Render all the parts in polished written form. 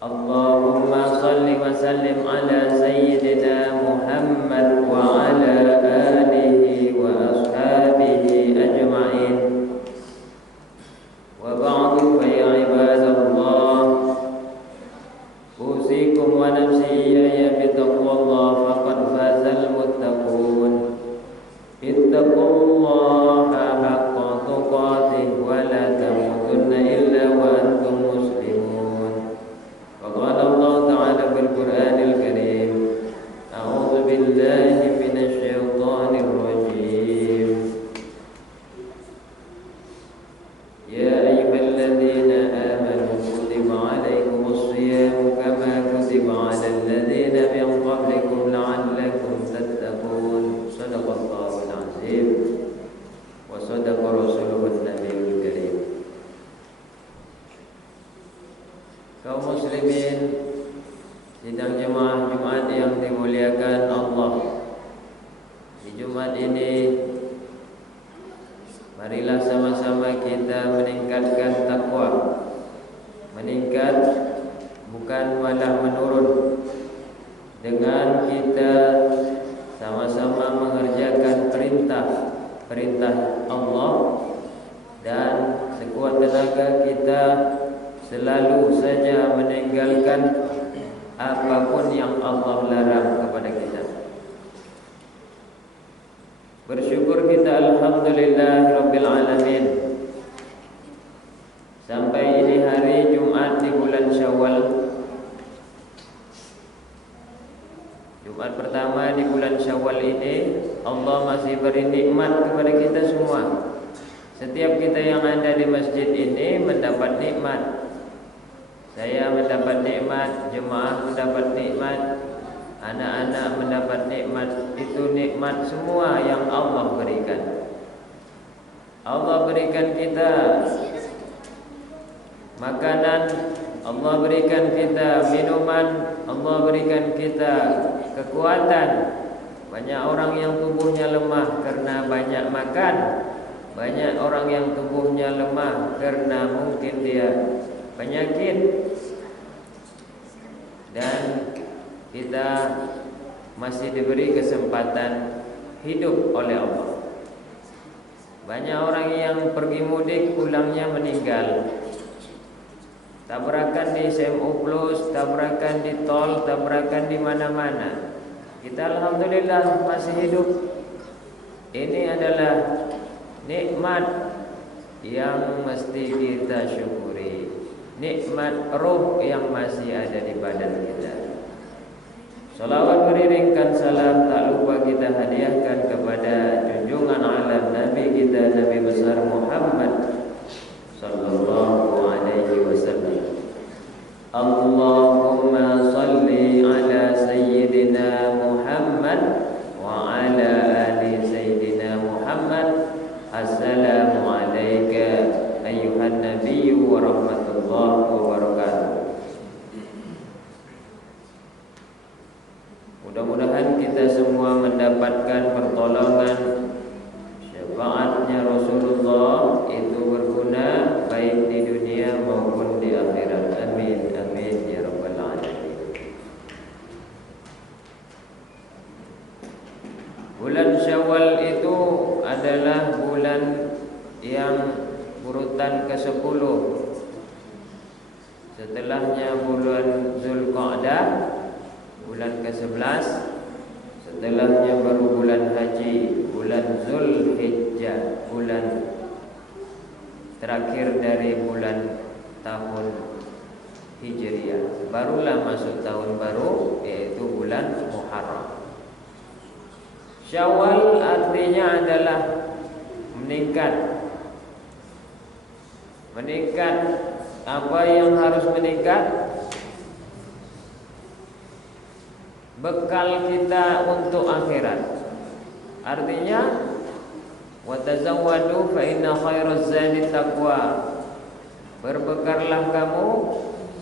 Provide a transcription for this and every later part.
Allahumma salli wa sallim ala sayyidina Muhammad wa ala alihi wa ashabihi ajma'in. Wa ba'du fa ya ibadallah, usikum wa nafsi iyaya bitaqwallah faqad fazal muttaqun. Ittaqullaha haqqa tuqatih wa la tamutunna illa wa antum muslimun. Wa qala Allah ta'ala fil Qur'anil Karim, a'udzu billahi minasy syaithanir rajim. Ya ayyuhalladzina amanu kutiba 'alaikumus shiyamu kama kutiba 'alal ladzina min qablikum la'allakum tattaqun. Shadaqallahul 'azim wa shadaqa rasuluhun nabiyul karim. Kaum muslimin, sidang jemaah Jumat yang dimuliakan Allah, di Jumat ini marilah sama-sama kita meningkatkan takwa. Meningkat bukan malah menurun, dengan kita sama-sama mengerjakan perintah Allah, dan sekuat tenaga kita selalu saja meninggalkan apapun yang Allah larang kepada kita. Bersyukur kita alhamdulillah rabbil alamin, sampai ini hari Jumat di bulan Syawal, Jumat pertama di bulan Syawal ini, Allah masih beri nikmat kepada kita semua. Setiap kita yang ada di masjid ini mendapat nikmat. Saya mendapat nikmat, jemaah mendapat nikmat, anak-anak mendapat nikmat. Itu nikmat semua yang Allah berikan. Allah berikan kita makanan, Allah berikan kita minuman, Allah berikan kita kekuatan. Banyak orang yang tubuhnya lemah karena banyak makan. Banyak orang yang tubuhnya lemah karena mungkin dia penyakit. Dan kita masih diberi kesempatan hidup oleh Allah. Banyak orang yang pergi mudik pulangnya meninggal. Tabrakan di SMU Plus, tabrakan di tol, tabrakan di mana-mana. Kita alhamdulillah masih hidup. Ini adalah nikmat yang mesti kita syukuri. Nikmat roh yang masih ada di badan kita. Salawat beriringkan salam tak lupa kita hadiahkan kepada junjungan alam Nabi kita, Nabi besar Muhammad sallallahu alaihi wasallam. Allahumma salli ala sayyidina Muhammad wa ala ali sayyidina Muhammad. Assalamu alayka ayyuhan nabiyyu wa rahmatullahi wa barakatuh. Mudah-mudahan kita semua mendapatkan pertolongan syafaatnya Rasulullah, itu berguna baik di dunia maupun di akhirat. Amin amin ya rabbal alamin. Bulan Syawal itu adalah bulan yang urutan ke-10. Setelahnya bulan Zulqa'dah, bulan ke-11. Setelahnya baru bulan Haji, bulan Zulhijjah, bulan terakhir dari bulan tahun Hijriah. Barulah masuk tahun baru, yaitu bulan Muharram. Syawal artinya adalah meningkat. Meningkat, apa yang harus meningkat? Bekal kita untuk akhirat. Artinya, wa tazawwadu fa inna khairaz zadi taqwa. Berbekallah kamu,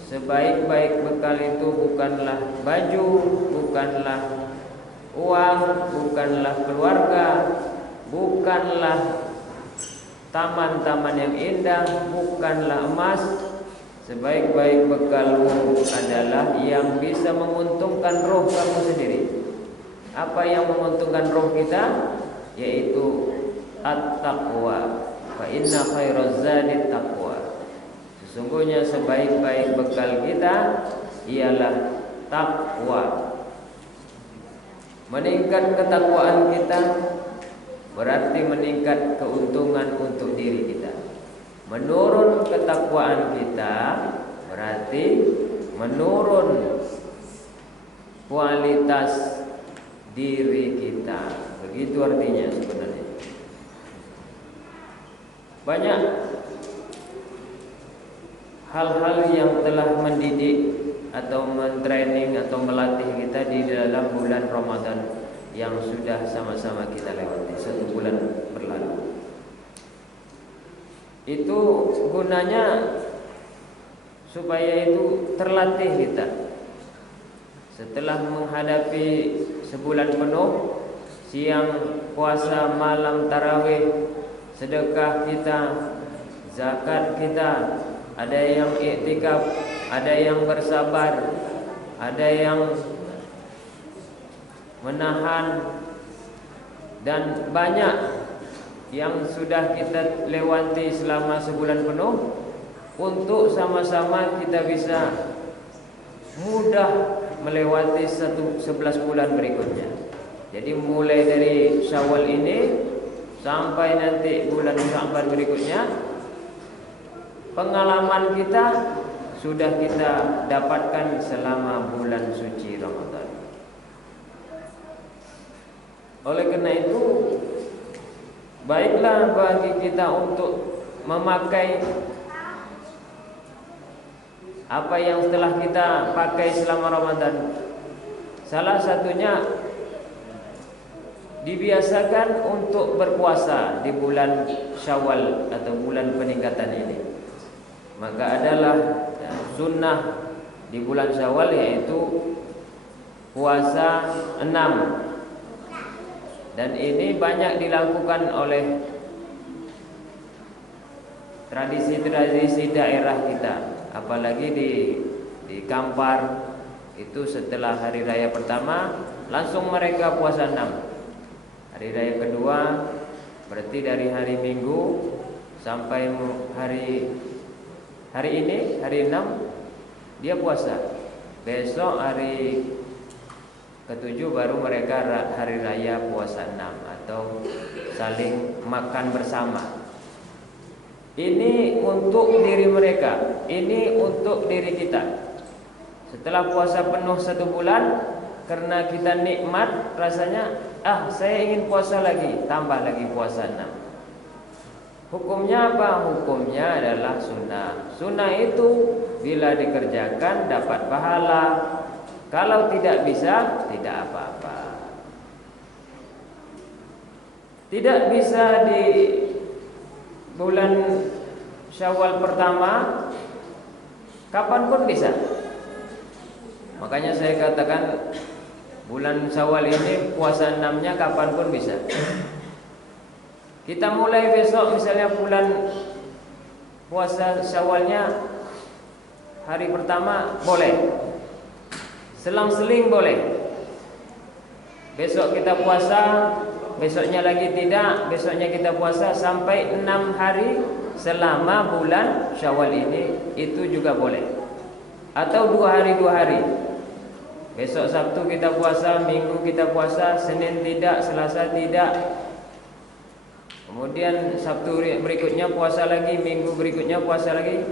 sebaik-baik bekal itu bukanlah baju, bukanlah uang, bukanlah keluarga, bukanlah taman-taman yang indah, bukanlah emas. sebaik-baik bekalmu adalah yang bisa menguntungkan roh kamu sendiri. Apa yang menguntungkan roh kita? Yaitu at-taqwa. Fa inna khairaz zadi taqwa. Sesungguhnya sebaik-baik bekal kita ialah takwa. Meningkat ketakwaan kita berarti meningkat keuntungan untuk diri kita. Menurun ketakwaan kita berarti menurun kualitas diri kita. Begitu artinya sebenarnya. Banyak hal-hal yang telah mendidik atau mentraining atau melatih kita di dalam bulan Ramadan yang sudah sama-sama kita lewati 1 bulan berlalu. Itu gunanya supaya itu terlatih kita. Setelah menghadapi sebulan penuh, siang puasa, malam tarawih, sedekah kita, zakat kita, ada yang iktikaf, ada yang bersabar, ada yang menahan, dan banyak yang sudah kita lewati selama sebulan penuh untuk sama-sama kita bisa mudah melewati 11 bulan berikutnya. Jadi mulai dari Syawal ini sampai nanti bulan Sya'ban berikutnya, pengalaman kita sudah kita dapatkan selama bulan suci Ramadan. Oleh karena itu, baiklah bagi kita untuk memakai apa yang telah kita pakai selama Ramadan. Salah satunya dibiasakan untuk berpuasa di bulan Syawal atau bulan peningkatan ini. Maka adalah sunnah di bulan Syawal yaitu puasa 6. Dan ini banyak dilakukan oleh tradisi-tradisi daerah kita. Apalagi di Kampar itu setelah hari raya pertama langsung mereka puasa 6. Hari raya kedua berarti dari hari Minggu sampai hari ini hari 6 dia puasa. Besok hari ketujuh baru mereka hari raya puasa 6 atau saling makan bersama. Ini untuk diri mereka, ini untuk diri kita. Setelah puasa penuh 1 bulan, karena kita nikmat rasanya, saya ingin puasa lagi, tambah lagi puasa 6. Hukumnya apa? Hukumnya adalah sunnah. Sunnah itu bila dikerjakan dapat pahala. Kalau tidak bisa, tidak apa-apa. Tidak bisa di bulan Syawal pertama, kapanpun bisa. Makanya saya katakan bulan Syawal ini puasa 6-nya kapanpun bisa. Kita mulai besok misalnya bulan puasa Syawalnya hari pertama boleh, selang-seling boleh. Besok kita puasa, besoknya lagi tidak, besoknya kita puasa sampai 6 hari selama bulan Syawal ini, itu juga boleh. Atau 2 hari 2 hari. Besok Sabtu kita puasa, Minggu kita puasa, Senin tidak, Selasa tidak. Kemudian Sabtu berikutnya puasa lagi, Minggu berikutnya puasa lagi.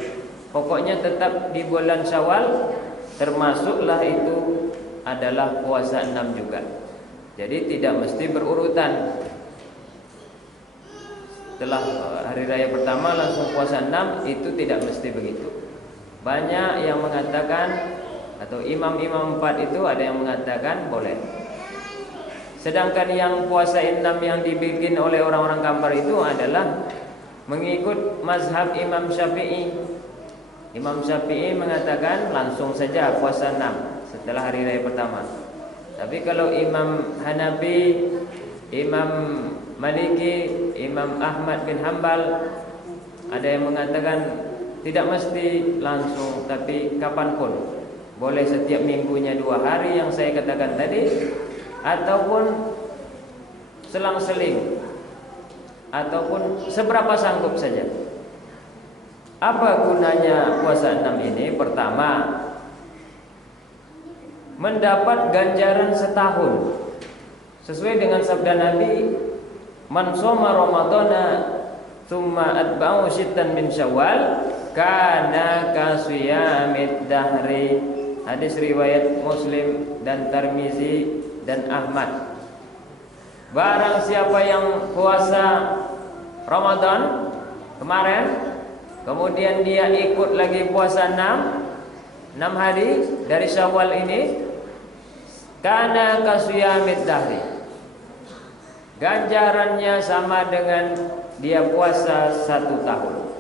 Pokoknya tetap di bulan Syawal, termasuklah itu adalah puasa 6 juga. Jadi tidak mesti berurutan. Setelah hari raya pertama langsung puasa 6, itu tidak mesti begitu. Banyak yang mengatakan, atau imam-imam 4 itu ada yang mengatakan boleh. Sedangkan yang puasa 6 yang dibikin oleh orang-orang Kampar itu adalah mengikut mazhab Imam Syafi'i. Imam Syafi'i mengatakan langsung saja puasa 6 setelah hari raya pertama. Tapi kalau Imam Hanafi, Imam Maliki, Imam Ahmad bin Hanbal, ada yang mengatakan tidak mesti langsung, tapi kapanpun. Boleh setiap minggunya 2 hari yang saya katakan tadi, ataupun selang-seling, ataupun seberapa sanggup saja. Apa gunanya puasa 6 ini? Pertama, mendapat ganjaran setahun. Sesuai dengan sabda Nabi, man shoma ramadhana tsumma atba'u sittan min syawal kana kasiyamid dahri. Hadis riwayat Muslim dan Tirmizi dan Ahmad. Barang siapa yang puasa Ramadan kemarin, kemudian dia ikut lagi puasa 6 hari dari Syawal ini, kana kasiyamid dahri, ganjarannya sama dengan dia puasa 1 tahun.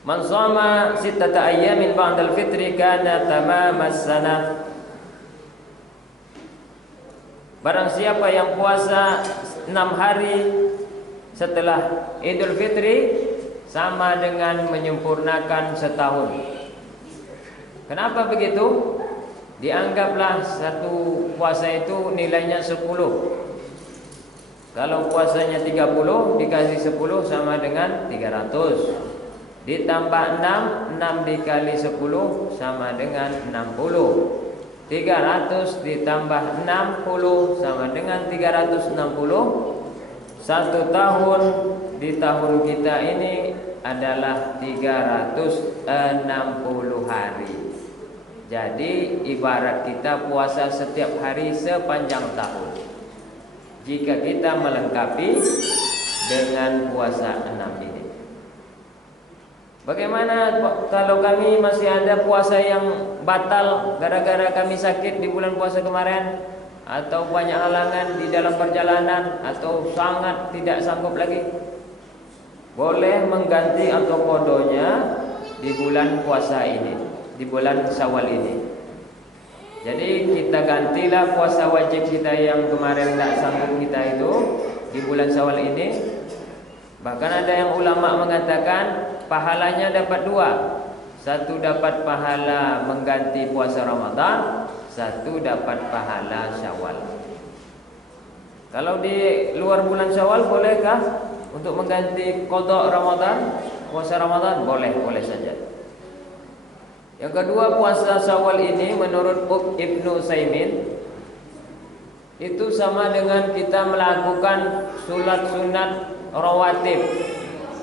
Man shoma sittata ayyamin ba'dal fitri kana tamamas sanah. Barang siapa yang puasa 6 hari setelah Idul Fitri, sama dengan menyempurnakan setahun. Kenapa begitu? Dianggaplah satu puasa itu nilainya 10. Kalau puasanya 30 dikasih 10 sama dengan 300. Ditambah 6 dikali 10 sama dengan 60. 300 ditambah 60 sama dengan 360. 1 tahun di tahun kita ini adalah 360 hari. Jadi ibarat kita puasa setiap hari sepanjang tahun, jika kita melengkapi dengan puasa 6 ini. Bagaimana kalau kami masih ada puasa yang batal gara-gara kami sakit di bulan puasa kemarin, atau banyak halangan di dalam perjalanan, atau sangat tidak sanggup lagi? Boleh mengganti atau kodonya di bulan puasa ini, di bulan Syawal ini. Jadi kita gantilah puasa wajib kita yang kemarin tidak sanggup kita itu di bulan Syawal ini. Bahkan ada yang ulama mengatakan pahalanya dapat 2. Satu dapat pahala mengganti puasa Ramadan, satu dapat pahala Syawal. Kalau di luar bulan Syawal bolehkah untuk mengganti qada Ramadan, puasa Ramadan? Boleh saja. Yang kedua, puasa Syawal ini menurut Ibnu Utsaimin itu sama dengan kita melakukan sunat rawatib.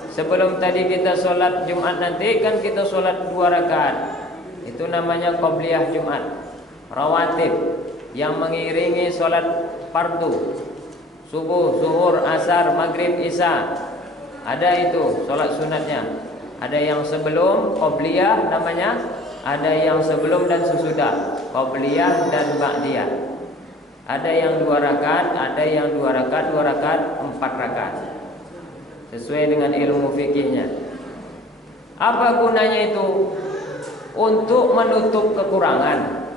Sebelum tadi kita sholat Jumat nanti kan kita sholat 2 rakaat. Itu namanya qobliyah Jumat. Rawatib yang mengiringi sholat fardu. Subuh, zuhur, asar, maghrib, isya. Ada itu sholat sunatnya. Ada yang sebelum qobliyah namanya, ada yang sebelum dan sesudah, qobliyah dan ba'diyah. Ada yang 2 rakaat, ada yang 2 rakaat, 2 rakaat, 4 rakaat. Sesuai dengan ilmu fikihnya. Apa gunanya itu? Untuk menutup kekurangan.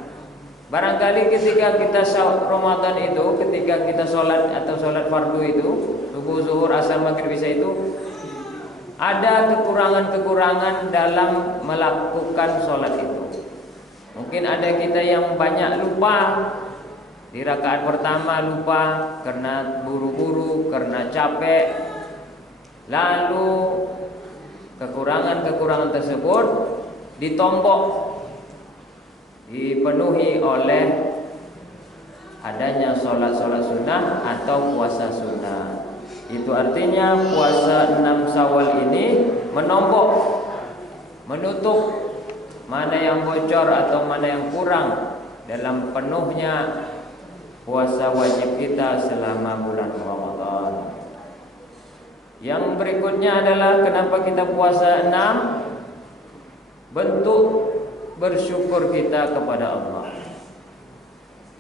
Barangkali ketika kita Ramadan itu, ketika kita sholat atau sholat fardu itu, subuh, zuhur, asar, maghrib, isya itu, ada kekurangan-kekurangan dalam melakukan sholat itu. Mungkin ada kita yang banyak lupa. Di rakaat pertama lupa karena buru-buru, karena capek. Lalu kekurangan-kekurangan tersebut ditombok, dipenuhi oleh adanya sholat-sholat sunnah atau puasa sunnah. Itu artinya puasa 6 Syawal ini menombok, menutup mana yang bocor atau mana yang kurang dalam penuhnya puasa wajib kita selama bulan Ramadan. Yang berikutnya adalah kenapa kita puasa 6? Bentuk bersyukur kita kepada Allah.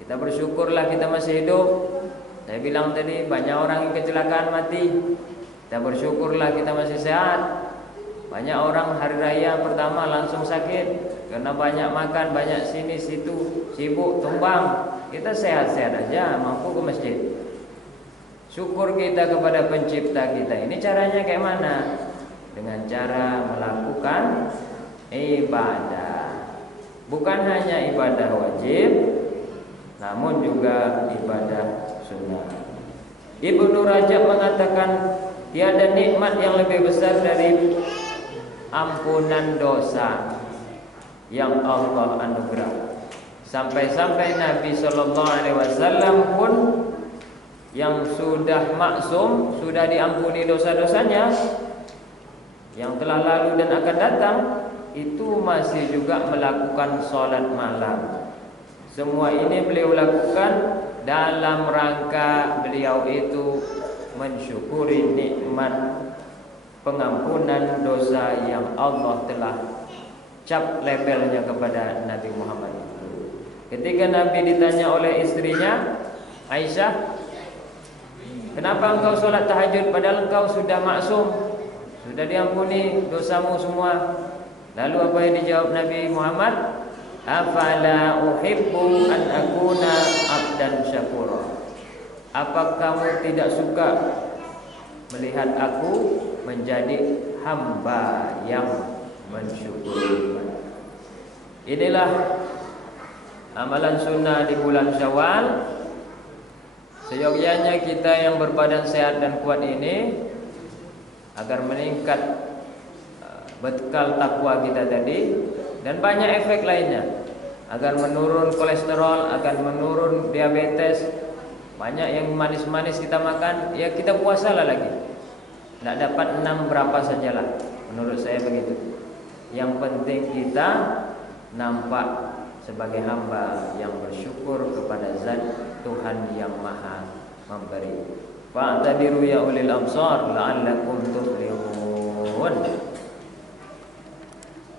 Kita bersyukurlah kita masih hidup. Saya bilang tadi banyak orang yang kecelakaan mati. Kita bersyukurlah kita masih sehat. Banyak orang hari raya pertama langsung sakit karena banyak makan, banyak sini situ, sibuk, tumbang. Kita sehat-sehat aja, mampu ke masjid. Syukur kita kepada pencipta kita. Ini caranya kayak mana? dengan cara melakukan ibadah. Bukan hanya ibadah wajib, namun juga ibadah sunnah. Ibnu Rajab mengatakan tiada nikmat yang lebih besar dari ampunan dosa yang Allah anugerah. Sampai-sampai Nabi Shallallahu Alaihi Wasallam pun yang sudah maksum, sudah diampuni dosa-dosanya yang telah lalu dan akan datang, itu masih juga melakukan sholat malam. Semua ini beliau lakukan dalam rangka beliau itu mensyukuri nikmat pengampunan dosa yang Allah telah cap labelnya kepada Nabi Muhammad. Ketika Nabi ditanya oleh istrinya Aisyah, kenapa engkau sholat tahajud padahal engkau sudah maksum, sudah diampuni dosamu semua? Lalu apa yang dijawab Nabi Muhammad? Afala uhibbu an akuna abdan syakura. Apa kamu tidak suka melihat aku menjadi hamba yang mensyukuri? Inilah amalan sunnah di bulan Syawal. Seyogyanya kita yang berbadan sehat dan kuat ini, agar meningkat bekal takwa kita tadi, dan banyak efek lainnya, agar menurun kolesterol, agar menurun diabetes. Banyak yang manis-manis kita makan, ya kita puasalah lagi. Tidak dapat 6 berapa sajalah, menurut saya begitu. Yang penting kita nampak sebagai hamba yang bersyukur kepada Zat Tuhan yang Maha Memberi. Fa'tabiru ya ulil absar la'allakum tuflihun.